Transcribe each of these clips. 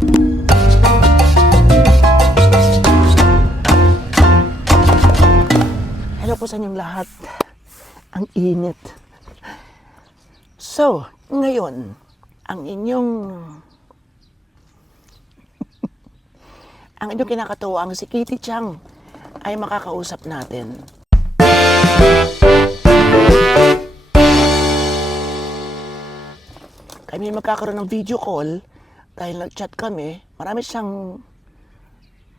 Hello po sa inyong lahat. Ang init. So, ngayon, ang inyong kinakatuwang si Kitty Chang ay makakausap natin. Kami magkakaroon ng video call dahil nag-chat kami. Marami siyang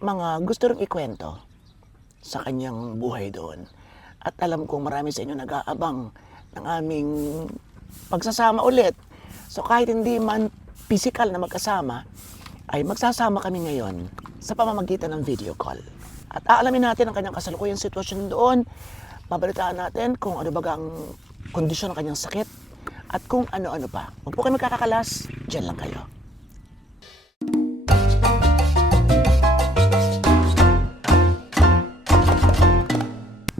mga gusto rin ikwento sa kanyang buhay doon. At alam kong marami sa inyo nag-aabang ng aming pagsasama ulit. So kahit hindi man physical na magkasama, ay magsasama kami ngayon sa pamamagitan ng video call. At aalamin natin ang kanyang kasalukuyang sitwasyon doon. Babalitaan natin kung ano ba ang kondisyon ng kanyang sakit at kung ano-ano pa. Huwag po kayo magkakakalas, dyan lang kayo.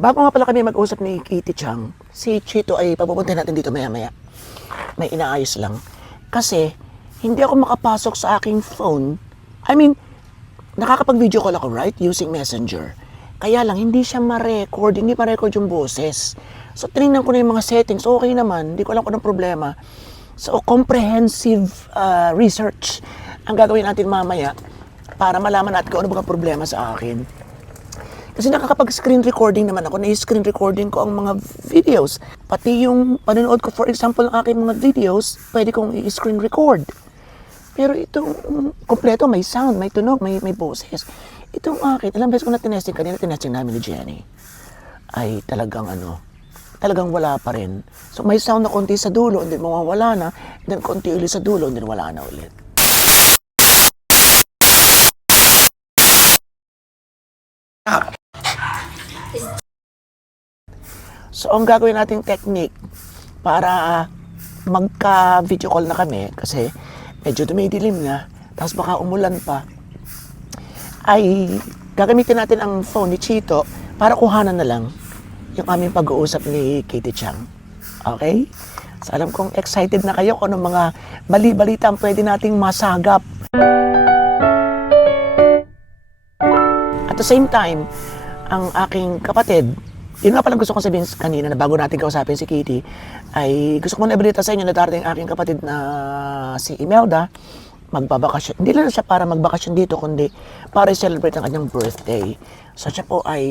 Bago nga pala kami mag-usap ni Kitty Chang, si Chito ay papupunta natin dito maya-maya. May inaayos lang. Kasi, hindi ako makapasok sa aking phone. I mean, nakakapag-video call ako, right? Using Messenger. Kaya lang, hindi siya ma-record, hindi ma-record yung boses. So, tinignan ko na yung mga settings, okay naman, hindi ko alam kung anong problema. So, comprehensive research ang gagawin natin mamaya para malaman natin kung ano ba ang problema sa akin. Kasi nakakapag-screen recording naman ako, na-screen recording ko ang mga videos. Pati yung panonood ko, for example, ng aking mga videos, pwede kong i-screen record. Pero itong kompleto, may sound, may tunog, may boses. Itong akin, ilang beses ko na tinesting, kanina tinesting namin ni Jenny, ay talagang talagang wala pa rin. So may sound na konti sa dulo, and then mawawala na, and then konti ulit sa dulo, and then wala na ulit. So ang gagawin nating technique para magka-video call na kami, kasi medyo dumidilim na, tapos baka umulan pa, ay gagamitin natin ang phone ni Chito para kuhanan na lang yung aming pag-uusap ni Kitty Chang. Okay? So alam kong excited na kayo kung anong mga bali-balita ang pwede nating masagap. At the same time, ang aking kapatid, yun nga palang gusto kong sabihin kanina na bago natin kausapin si Kitty, ay gusto ko muna ibalita sa inyo na darating aking kapatid na si Imelda, magbabakasyon. Hindi lang siya para magbakasyon dito, kundi para i-celebrate ang kanyang birthday. So siya po ay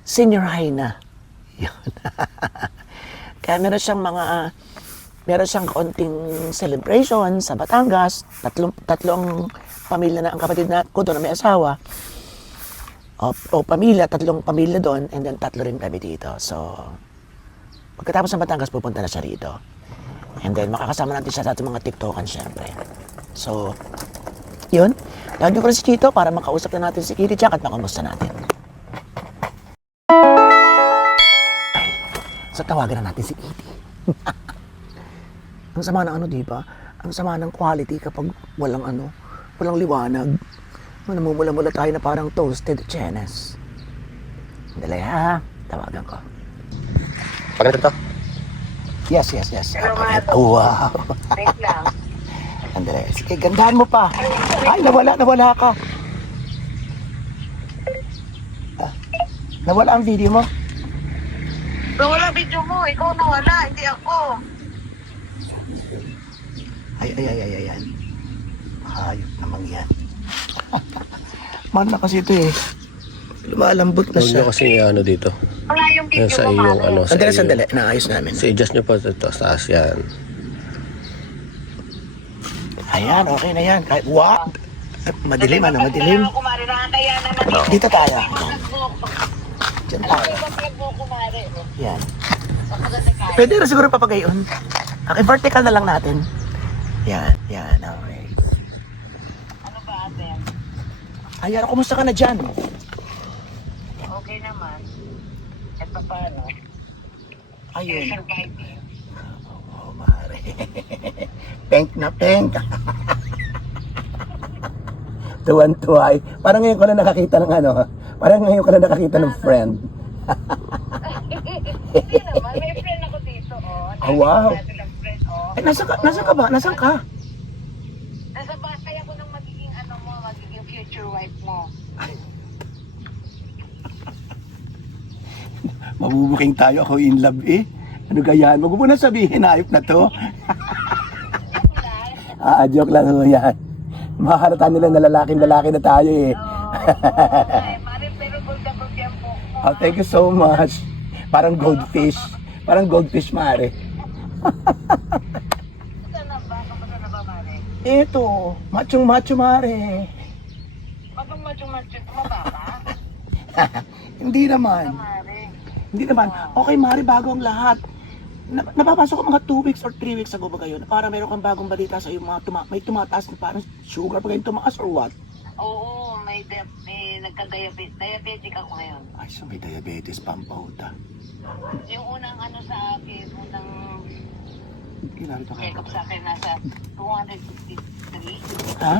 senior high na. Yun. Kaya meron siyang konting celebration sa Batangas. Tatlong pamilya na ang kapatid ko doon na may asawa. Tatlong pamilya doon, and then tatlo rin kami dito. So, pagkatapos ng Batangas, pupunta na siya rito. And then, makakasama natin siya sa ating mga TikTokan, syempre. So, yun. Tawagin ko rin si Chito para makausap na natin si Kitty Chang at makamusta natin. So, tawagan na natin si Kitty. Ang sama ng diba? Ang sama ng quality kapag walang liwanag. Namumula-mula tayo na parang toasted chenes. Dali ha, tawagan ko. Pagkano to? Yes. Hello, Matt. Wow. Wait lang. Andale, sige, gandahan mo pa. Ay, nawala ka. Nawala ang video mo? Nawala video mo. Ikaw nawala, hindi ako. Ay. Hayop naman yan. Man na kasi ito eh. Lumalambot na Huwag siya. nyo kasi dito. Wala yung video Sa mo, iyong Mare. Sandali. Naayos namin. So, adjust nyo po ito sa taas yan. Ayan, okay na yan. Kahit, what? Madilim. Kailangan ko, Mare. Nakakaya naman ito. Dito tayo. Diyan tayo. Mare. Yan. Pwede na siguro papagayon. Okay, vertical na lang natin. Yan, okay. Ano ba, ate? Ayan, kumusta ka na dyan? Okay naman. At paano? Ayun. Surviving. Oh, mare. Penk na penk. Tuwan-tuwa. Parang ngayon ko lang nakakita ng friend. Hindi naman. May friend ako dito, oh. Ah, wow. Friend, oh. Ay, nasaan ka ba? Nasaan ka? Nasa bahay ako ng future wife mo. Mabubuking tayo, ako in love eh. Ano ganyan? Huwag mo na sabihin, ayop na to. Joke lang ho yan. Makakarata nila na lalaki na tayo eh. Mare, pero good na good yan po. Thank you so much. Parang goldfish. Parang goldfish, Mare. Kamusta na ba, Mare? Ito, machong-macho, Mare. Pagong macho-macho, tumaba ka? Hindi naman. Mare. Hindi naman. Okay, Mare, bago ang lahat. Napapasok ko mga 2 weeks or 3 weeks ago ba kayo? Na para meron kang bagong balita sa yung mga may tumataas na parang sugar pa kayo tumaas or what? Oo, may nagka-diabetic ako ngayon. Ay, so may diabetes pa ang pauta. Yung unang ano sa akin, unang Kinarito ka. check-up sa akin, nasa 263. Ha?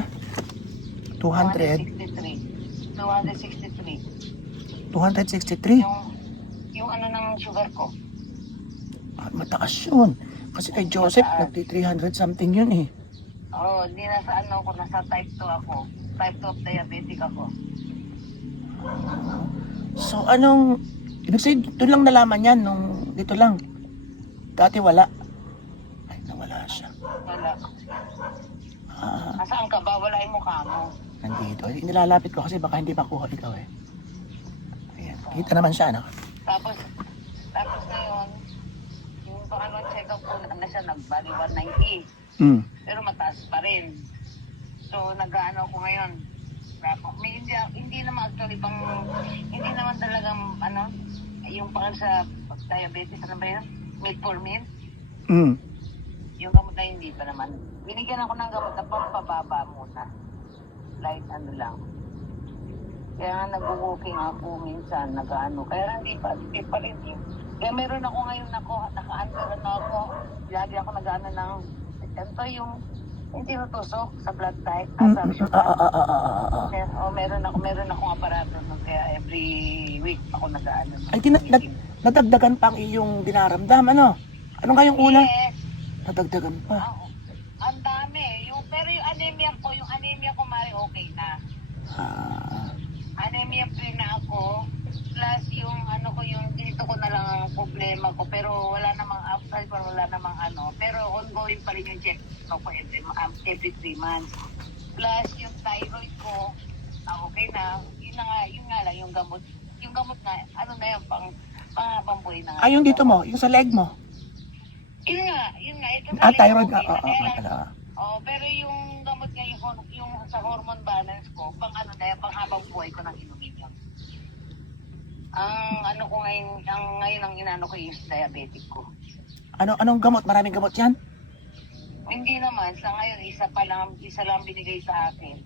200? 263. 263? Yung ano ng sugar ko. Mataas yun. Kasi kay Joseph, nagti 300 something yun eh. Oo, hindi nasa ano ko, nasa type 2 ako. Type 2 of diabetic ako. So anong, ibig sabihin, doon lang nalaman yan nung dito lang. Dati wala. Ay, nawala siya. Wala. Ah, Nasaan ka ba? Wala yung mukha mo. nandito. Eh, nilalapit ko kasi baka hindi makuha ikaw eh. Ayan, kita naman siya, no? Tapos ngayon, yung pangalawang check-up ko, na siya nagbali 190. Mm. Pero mataas pa rin. So, nag-ano ko ngayon. May hindi naman actually hindi naman talagang, ano, yung pang sa diabetes, ano ba yun? Metformin. Mm. Yung gamot na hindi pa naman. Binigyan ako ng gamot na pampababa muna. Light ano lang. Kaya nga nag-walking ako minsan, nag-ano. Kaya hindi pa rin yun. Kaya meron ako ngayon naka-under na ako. Lagi ako nag-ano ng, ito yung tinutusok sa blood type. Meron akong aparato. Kaya every week ako nag-ano. Ay, nadagdagan pang iyong dinaramdam, ano? Ano nga yung una? Yes. Nadagdagan pa. Ang dami. Pero yung anemia ko, Mari, okay na. Anemia free na ako. Plus yung ano ko, yung dito ko na lang ang problema ko. Pero wala namang outside, wala namang ano. Pero ongoing pa rin yung check ko every 3 months. Plus yung thyroid ko, okay na. Yun nga lang, yung gamot. Yung gamot na, ano na yun, pang buhay na nga. Ay, yung dito mo, yung sa leg mo. Yun nga. Ito Thyroid ka. okay na. Kaya lang, Pala. pero yung gamot nga, yung sa hormone balance ko, pang ano na yan, pang habang buhay ko nang inumin yun. Ang ano ko ngayon ang inano ko yung diabetic ko. Anong gamot? Maraming gamot yan? Hindi naman, sa ngayon, isa lang binigay sa akin.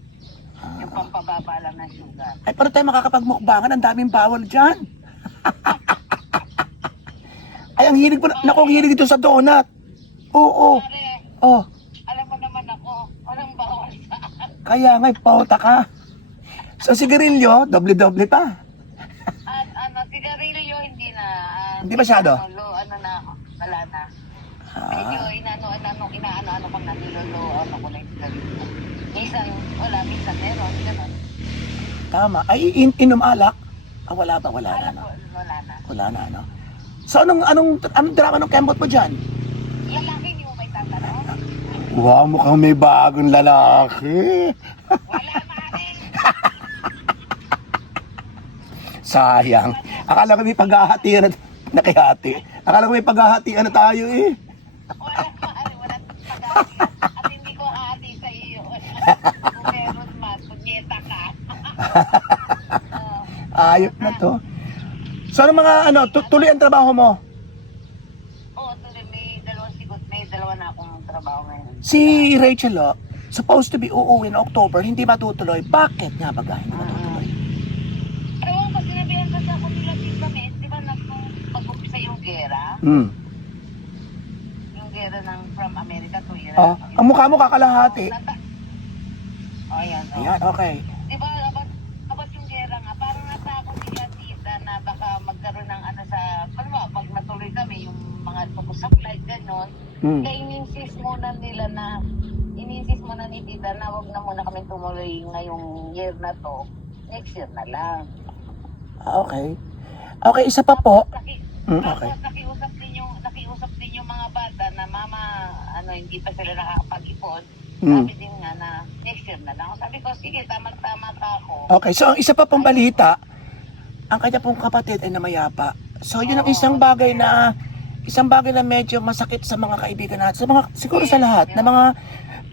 Yung pampababa lang ng sugar. Ay, pero tayo makakapagmukbangan, ang daming bawal dyan. Ay, ang hilig pa, naku, ang hilig ito sa donut. Oo. Pare, Oh, alam mo naman ako, walang bawal sa akin. kaya nga, pauta ka. So, sigarilyo, doble-doble pa. At sigarilyo, hindi na. Hindi masyado? Ano na, wala na. Medyo inaano ko na nilolo, ano ko na yung sigarilyo. Minsan, wala, minsan meron, gano'n. Tama. Ay, inom alak? Wala ba? Wala na, no? Wala na. Wala na, no? So, anong drama ng kembot mo dyan? Lalaki niyo may tatanong? Wow, mukhang may bagong lalaki. Wala maaaring. Sayang. Akala ko may paghahatian na nakihati. Akala ko may paghahatian na tayo eh. Wala maaaring. Wala pag-ati. At hindi ko hati sa iyo. Kung meron man, punyeta ka. Ayop na to. So, ano mga tuloy ang trabaho mo? Oo, tuloy. May dalawa na akong trabaho ngayon. Si Rachel, supposed to be uuwi in October, hindi matutuloy. Bakit nga ba hindi matutuloy? Ewan ko, sinabihan kasi ako nila dito kami. Di ba pag-umpisa yung gera? Yung gera from America to Iraq. Ang mukha mo kakalahati. Ayan. Ayan, okay. Di ba, abot yung gera nga, parang natakot sila tita na baka magkaroon ng ano sa, pag natuloy kami, yung mga supply, gano'n. Kaya in-insist muna nila na inisis mo na ni tita na wag na muna kami tumuloy ngayong year na to. Next year na lang. Okay. Okay, isa pa po. Okay. Tapos nakiusap din yung mga bata na mama, hindi pa sila nakakapag-ipon. Sabi din nga na next year na lang. Sabi ko, sige, tama-tama ka ako. Okay, so ang isa pa pong balita, ang kanya pong kapatid ay namayapa. So yun ang isang bagay na medyo masakit sa mga kaibigan natin, siguro sa lahat, na mga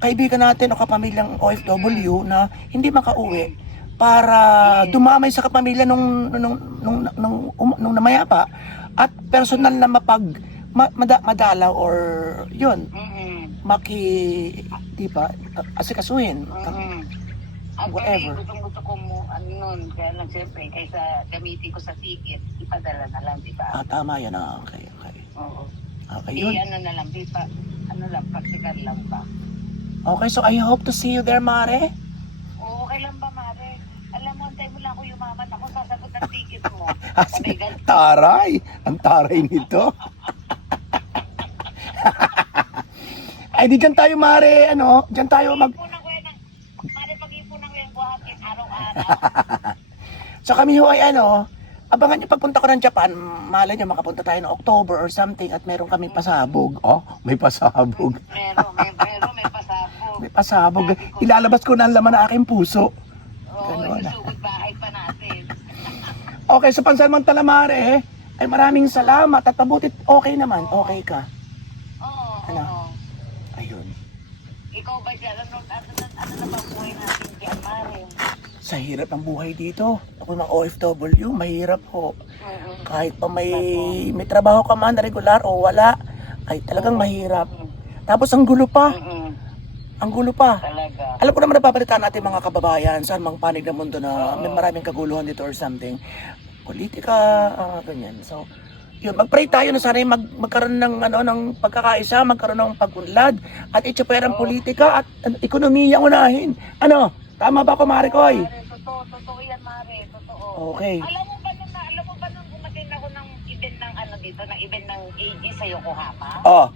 kaibigan natin o kapamilyang OFW na hindi makauwi para dumamay sa kapamilya nung namayapa at personal na madalaw or yun, di ba, asikasuhin. Whatever. Gusto ko mo, nun, kaya lang siyempre, kaysa gamitin ko sa ticket, ipadala na lang, di ba? Tama yan. Okay. Oo. Okay, yun. Practical lang ba? Okay, so I hope to see you there, Mare. Oo, okay lang ba, Mare? Alam mo, antay mo lang ako yumaman ako, sasagot ng ticket mo. Taray! Ang taray nito. Ay, di dyan tayo, Mare, dyan tayo Mare, pag-ipunan ko yung buhatin araw-araw. So kami ho ay abangan nyo pagpunta ko ng Japan, malay nyo makapunta tayo ng October or something at meron kaming pasabog. Oh, may pasabog. May pasabog. May pasabog. Ilalabas ko na ang laman ng aking puso. Oo, isusugod bahay pa natin. Okay, so pansamantala, Mare, ay maraming salamat at mabuti okay naman. Okay ka. Oo. Ayun. Ikaw ba dyan? Ano na bang buhay natin dyan, Mare? Sa hirap ng buhay dito. Ako ng OFW, mahirap ho. Kahit pa may trabaho ka man na regular o wala, ay talagang mahirap. Tapos ang gulo pa. Ang gulo pa. Talaga. Alam ko naman napapalitan natin mga kababayan saan mang panig ng mundo na may maraming kaguluhan dito or something. Politika, ganyan. So, yun, mag-pray tayo na sana magkaroon ng pagkakaisa, magkaroon ng pag-unlad at itsuperang politika at ekonomiya unahin. Tama ba ko, Mare Koy? Mare, totoo yan, Mare. Totoo. Okay. Alam mo ba nung umatin ako ng event ng event ng AG sa Yokohama? Oh.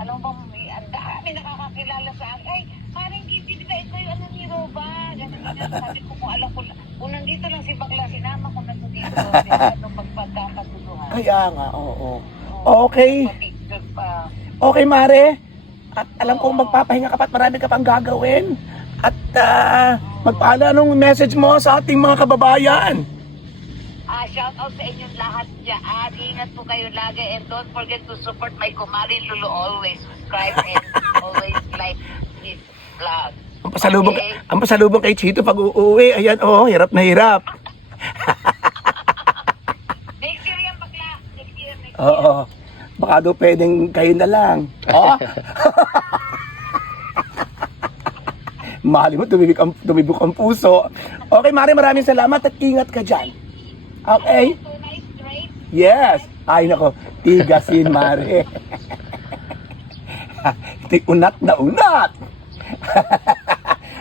Alam mo ba, ang dami nakakakilala sa akin. Ay, parang Kitty, di ba ito yung ni Roba? Ganun. Sabi ko kung alam ko, kung nandito lang si Bakla, sinama ko na ito dito. Nung pagpagkakatuluhan. Kaya nga, oo. Okay. Picture pa. Okay, Mare. At alam kong magpapahinga ka pa at marami ka pang gagawin. At magpaala nung message mo sa ating mga kababayan. Shout out sa inyong lahat dyan. Ingat po kayo lagi and don't forget to support my Kumari Lulu always. Subscribe and always like this vlog. Ang pasalubong kay Chito pag uuwi, ayan hirap na hirap. Next year yan, Bakla. Next year. Oo. Baka daw pwedeng kayo na lang. Oh. Mahal mo, tumibok ang puso. Okay, Mare, maraming salamat at ingat ka dyan. Okay? Nice, straight. Yes. Ay, nako. Tigasin, Mare. Unat na unat.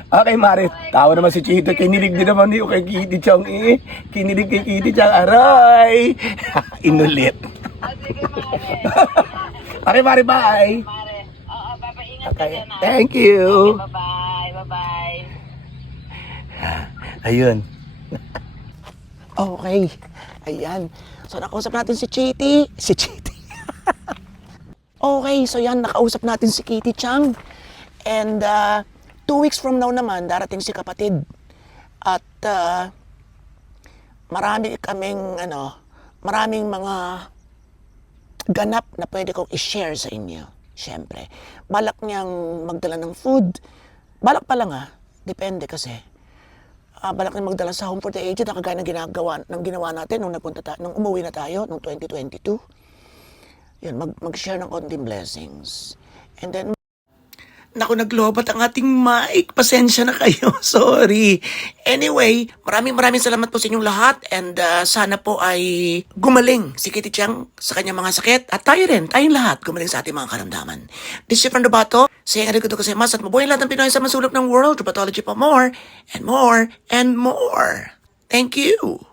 Okay, Mare. Tawa naman si Chito. Kinilig din naman niyo kay Kitty Chong Kinilig kay Kitty Chong. Aray. Inulit. Sige, Mare. Okay, Mare. Bye. Mare. Oo, bye-bye. Ingat ka Okay. dyan. Thank you. Bye-bye. Bye-bye. Ayun. Okay. Ayan. So, nakausap natin si Chitty. Okay, so yan, nakausap natin si Kitty Chang. And 2 weeks from now naman, darating si kapatid. At maraming mga ganap na pwede kong i-share sa inyo. Siyempre, balak niyang magdala ng food. Balak pa lang depende kasi. Balak niyang magdala sa Home for the Aged na kagaya ng ginawa natin nung umuwi na tayo, nung 2022. Yun, mag-share ng konting blessings. And then, naku, naglobat ang ating mic. Pasensya na kayo. Sorry. Anyway, maraming salamat po sa inyong lahat. And sana po ay gumaling si Kitty Chang sa kanyang mga sakit. At tayong lahat, gumaling sa ating mga karamdaman. This is Fran Dubato. Sayang arigato gozaimasu at mabuhay lahat ng Pinoy sa masulok ng world. Rheumatology pa more and more and more. Thank you.